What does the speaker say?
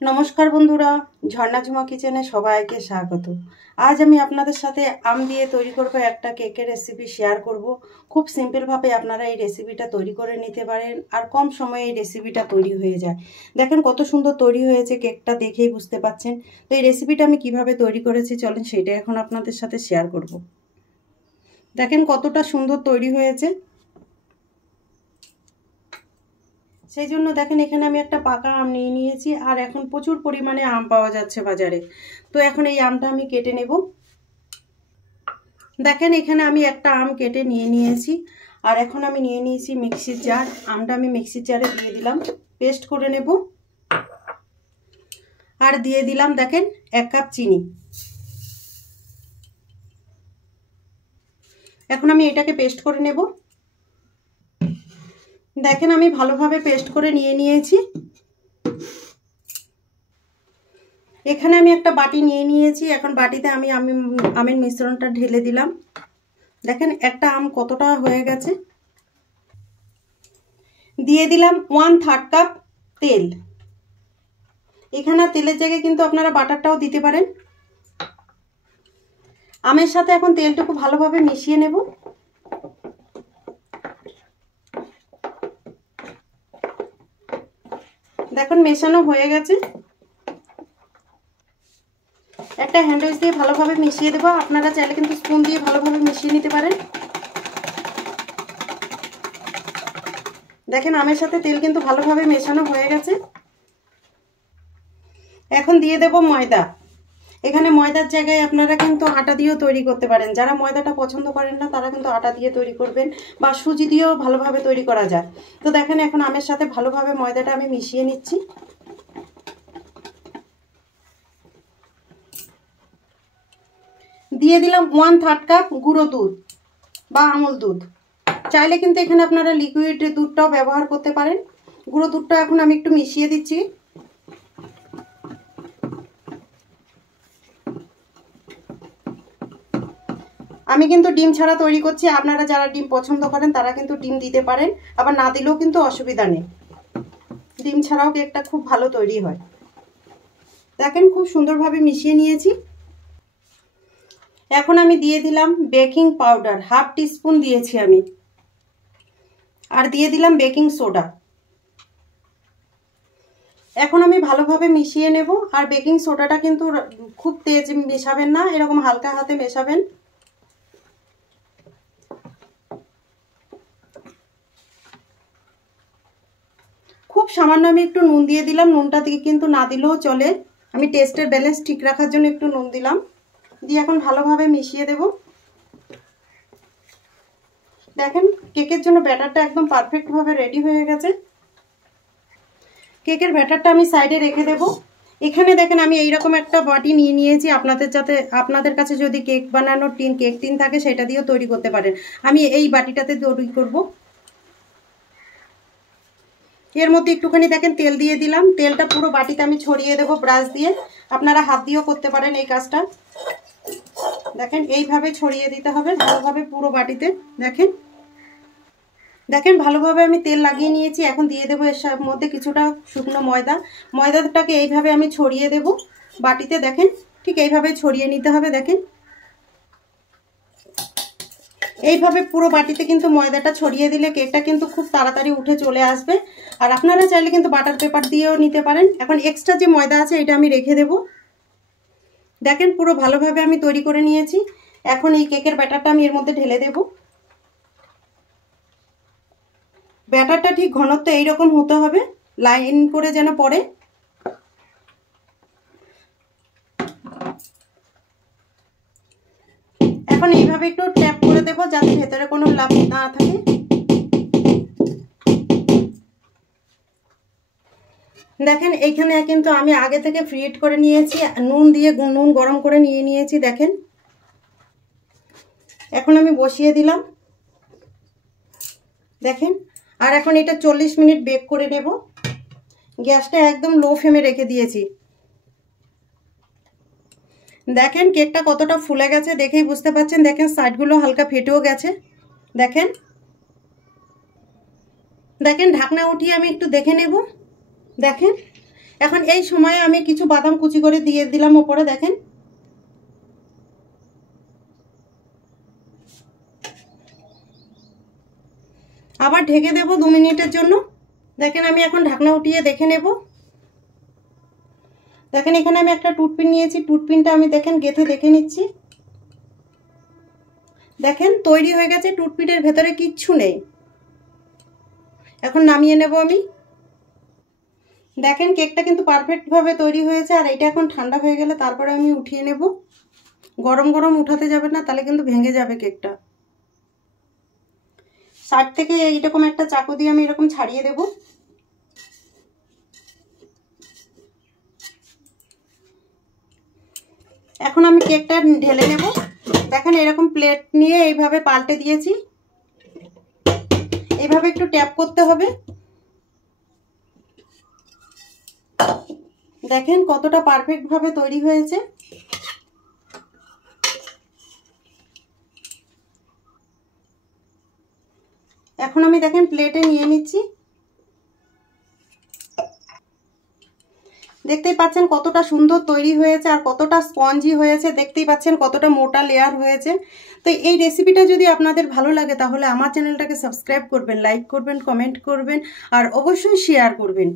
নমস্কার বন্ধুরা, ঝর্ণা ঝুমা কিচেনে সবাইকে স্বাগত। আজ আমি আপনাদের সাথে আম দিয়ে তৈরি করব একটা কেকের রেসিপি শেয়ার করব। খুব সিম্পলভাবে আপনারা এই রেসিপিটা তৈরি করে নিতে পারেন আর কম সময়ে এই রেসিপিটা তৈরি হয়ে যায়। দেখেন কত সুন্দর তৈরি হয়েছে, কেকটা দেখেই বুঝতে পাচ্ছেন। তো এই রেসিপিটা আমি কিভাবে তৈরি করেছি চলেন সেটা এখন আপনাদের সাথে শেয়ার করব। দেখেন কতটা সুন্দর তৈরি হয়েছে। সেই জন্য দেখেন এখানে আমি একটা পাকা আম নিয়ে নিয়েছি আর এখন প্রচুর পরিমাণে আম পাওয়া যাচ্ছে বাজারে। তো এখন এই আমটা আমি কেটে নেব। দেখেন এখানে আমি একটা আম কেটে নিয়ে নিয়েছি আর এখন আমি নিয়ে নিয়েছি মিক্সির জার। আমটা আমি মিক্সির জারে দিয়ে দিলাম, পেস্ট করে নেব। আর দিয়ে দিলাম দেখেন 1 কাপ চিনি। এখন আমি এটাকে পেস্ট করে নেব। দেখেন আমি ভালোভাবে পেস্ট করে নিয়ে নিয়েছি। এখানে আমি একটা বাটি নিয়ে নিয়েছি। এখন বাটিতে আমি আমের মিশ্রণটা ঢেলে দিলাম। দেখেন একটা আম কতটা হয়ে গেছে। দিয়ে দিলাম 1/3 কাপ তেল। এখানে তেলের জায়গায় কিন্তু আপনারা বাটারটাও দিতে পারেন। আমের সাথে এখন তেলটুকু ভালোভাবে মিশিয়ে নেব। দেখুন মেশানো হয়ে গেছে। একটা হ্যান্ড উইচ দিয়ে ভালোভাবে মিশিয়ে দেবো। আপনারা চাইলে কিন্তু স্পুন দিয়ে ভালোভাবে মিশিয়ে নিতে পারেন। দেখেন আমের সাথে তেল কিন্তু ভালোভাবে মেশানো হয়ে গেছে। এখন দিয়ে দেব ময়দা। এখানে ময়দার জায়গায় আপনারা কিন্তু আটা দিয়েও তৈরি করতে পারেন। যারা ময়দাটা পছন্দ করেন না তারা কিন্তু আটা দিয়ে তৈরি করবেন বা সুজি দিয়েও ভালোভাবে তৈরি করা যায়। তো দেখেন এখন আমের সাথে ভালোভাবে ময়দাটা আমি মিশিয়ে নিচ্ছি। দিয়ে দিলাম 1/3 কাপ গুঁড়ো দুধ বা আমুল দুধ। চাইলে কিন্তু এখানে আপনারা লিকুইড দুধটাও ব্যবহার করতে পারেন। গুঁড়ো দুধটা এখন আমি একটু মিশিয়ে দিচ্ছি। আমি কিন্তু ডিম ছাড়া তৈরি করছি। আপনারা যারা ডিম পছন্দ করেন তারা কিন্তু ডিম দিতে পারেন, আবার না দিলেও কিন্তু অসুবিধা নেই। ডিম ছাড়াও কেকটা খুব ভালো তৈরি হয়। দেখেন খুব সুন্দরভাবে মিশিয়ে নিয়েছি। এখন আমি দিয়ে দিলাম বেকিং পাউডার, 1/2 টিস্পুন দিয়েছি আমি। আর দিয়ে দিলাম বেকিং সোডা। এখন আমি ভালোভাবে মিশিয়ে নেব। আর বেকিং সোডাটা কিন্তু খুব তেজ মেশাবেন না, এরকম হালকা হাতে মেশাবেন। খুব সামান্য আমি একটু নুন দিয়ে দিলাম। নুনটা থেকে কিন্তু না দিলেও চলে, আমি টেস্টের ব্যালেন্স ঠিক রাখার জন্য একটু নুন দিলাম। দিয়ে এখন ভালোভাবে মিশিয়ে দেব। দেখেন কেকের জন্য ব্যাটারটা একদম পারফেক্টভাবে রেডি হয়ে গেছে। কেকের ব্যাটারটা আমি সাইডে রেখে দেব। এখানে দেখেন আমি এইরকম একটা বাটি নিয়ে নিয়েছি। আপনাদের কাছে যদি কেক বানানোর কেক টিন থাকে সেটা দিয়েও তৈরি করতে পারেন। আমি এই বাটিটাতে তৈরি করব। এর মধ্যে একটুখানি দেখেন তেল দিয়ে দিলাম। তেলটা পুরো বাটিতে আমি ছড়িয়ে দেব ব্রাশ দিয়ে। আপনারা হাত দিয়েও করতে পারেন এই কাজটা। দেখেন এইভাবে ছড়িয়ে দিতে হবে ভালোভাবে পুরো বাটিতে। দেখেন ভালোভাবে আমি তেল লাগিয়ে নিয়েছি। এখন দিয়ে দেবো এর মধ্যে কিছুটা শুকনো ময়দাটাকে এইভাবে আমি ছড়িয়ে দেব বাটিতে। দেখেন ঠিক এইভাবে ছড়িয়ে নিতে হবে। দেখেন এইভাবে পুরো বাটিতে কিন্তু ময়দাটা ছড়িয়ে দিলে কেকটা কিন্তু খুব তাড়াতাড়ি উঠে চলে আসবে। আর আপনারা চাইলে কিন্তু বাটার পেপার দিয়েও নিতে পারেন। এখন এক্সট্রা যে ময়দা আছে এটা আমি রেখে দেব। দেখেন পুরো ভালোভাবে আমি তৈরি করে নিয়েছি। এখন এই কেকের ব্যাটারটা আমি এর মধ্যে ঢেলে দেব। ব্যাটারটা ঠিক ঘনত্ব এইরকম হতে হবে, লাইন করে যেন পড়ে। এখন এইভাবে একটু ট্যাপ করে দেব যাতে ভেতরে কোনো লাভ না থাকে। দেখেন এইখানে কিন্তু আমি আগে থেকে ফ্রিট করে নিয়েছি, নুন গরম করে নিয়ে নিয়েছি। দেখেন এখন আমি বসিয়ে দিলাম। দেখেন আর এখন এটা 40 মিনিট বেক করে নেব। গ্যাসটা একদম লো ফ্লেমে রেখে দিয়েছি। দেখেন কেকটা কতটা ফুলে গেছে দেখেই বুঝতে পাচ্ছেন। দেখেন সাইডগুলো হালকা ফেটেও গেছে। দেখেন দেখেন ঢাকনা উঠিয়ে আমি একটু দেখে নেব। দেখেন এখন এই সময়ে আমি কিছু বাদাম কুচি করে দিয়ে দিলাম ওপরে, দেখেন। আবার ঢেকে দেব 2 মিনিটের জন্য। দেখেন আমি এখন ঢাকনা উঠিয়ে দেখে নেব। দেখেন এখানে আমি একটা টুথপিন নিয়েছি, টুথপিনটা আমি দেখেন গেঁথে দেখে নিচ্ছি। দেখেন তৈরি হয়ে গেছে, টুথপিনের ভেতরে কিচ্ছু নেই। এখন নামিয়ে নেব আমি। দেখেন কেকটা কিন্তু পারফেক্ট ভাবে তৈরি হয়েছে। আর এটা এখন ঠান্ডা হয়ে গেলে তারপরে আমি উঠিয়ে নেব। গরম গরম উঠাতে যাবে না, তাহলে কিন্তু ভেঙে যাবে কেকটা। সাইড থেকে এইরকম একটা চাকু দিয়ে আমি এরকম ছাড়িয়ে দেব। এখন আমি কেকটা ঢেলে নেব। দেখেন এরকম প্লেট নিয়ে এইভাবে পাল্টে দিয়েছি, এইভাবে একটু ট্যাপ করতে হবে। দেখেন কতটা পারফেক্ট ভাবে তৈরি হয়েছে। এখন আমি দেখেন প্লেটে নিয়ে নিচ্ছি। দেখতেই পাচ্ছেন কতটা সুন্দর তৈরি হয়েছে আর কতটা স্পঞ্জি হয়েছে। দেখতেই পাচ্ছেন কতটা মোটা লেয়ার হয়েছে। তো এই রেসিপিটা যদি আপনাদের ভালো লাগে তাহলে আমার চ্যানেলটাকে সাবস্ক্রাইব করবেন, লাইক করবেন, কমেন্ট করবেন আর অবশ্যই শেয়ার করবেন।